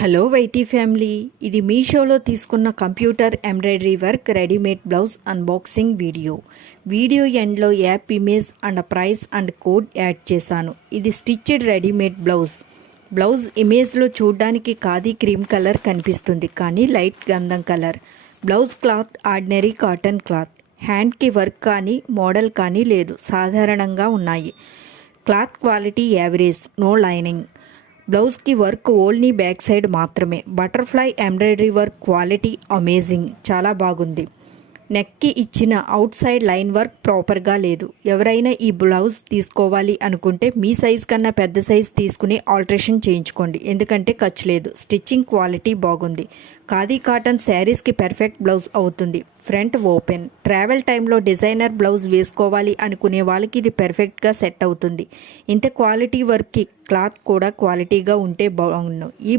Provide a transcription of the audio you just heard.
Hello YT family, ఇది మీషోలో తీసుకున్న computer embroidery work readymade blouse unboxing video ఎండ్లో app image and price and code add చేశాను. ఇది స్టిచ్డ్ రెడీమేడ్ బ్లౌజ్ ఇమేజ్లో చూడడానికి ఖాదీ క్రీమ్ కలర్ కనిపిస్తుంది, కానీ లైట్ గంధం colour. Blouse cloth ordinary cotton cloth. హ్యాండ్కి వర్క్ కానీ మోడల్ కానీ లేదు, సాధారణంగా ఉన్నాయి. Cloth quality average, no lining. బ్లౌజ్కి వర్క్ ఓన్లీ బ్యాక్ సైడ్ మాత్రమే. Butterfly embroidery work quality amazing, చాలా బాగుంది. నెక్కి ఇచ్చిన అవుట్ సైడ్ లైన్ వర్క్ ప్రాపర్గా లేదు. ఎవరైనా ఈ బ్లౌజ్ తీసుకోవాలి అనుకుంటే మీ సైజ్ కన్నా పెద్ద సైజ్ తీసుకుని ఆల్టరేషన్ చేయించుకోండి, ఎందుకంటే ఖర్చు లేదు. స్టిచ్చింగ్ క్వాలిటీ బాగుంది. ఖాదీ కాటన్ శారీస్కి పర్ఫెక్ట్ బ్లౌజ్ అవుతుంది. Front open. ట్రావెల్ టైంలో డిజైనర్ బ్లౌజ్ వేసుకోవాలి అనుకునే వాళ్ళకి ఇది పర్ఫెక్ట్గా సెట్ అవుతుంది. ఇంత క్వాలిటీ వర్క్కి క్లాత్ కూడా క్వాలిటీగా ఉంటే బాగుండు. ఈ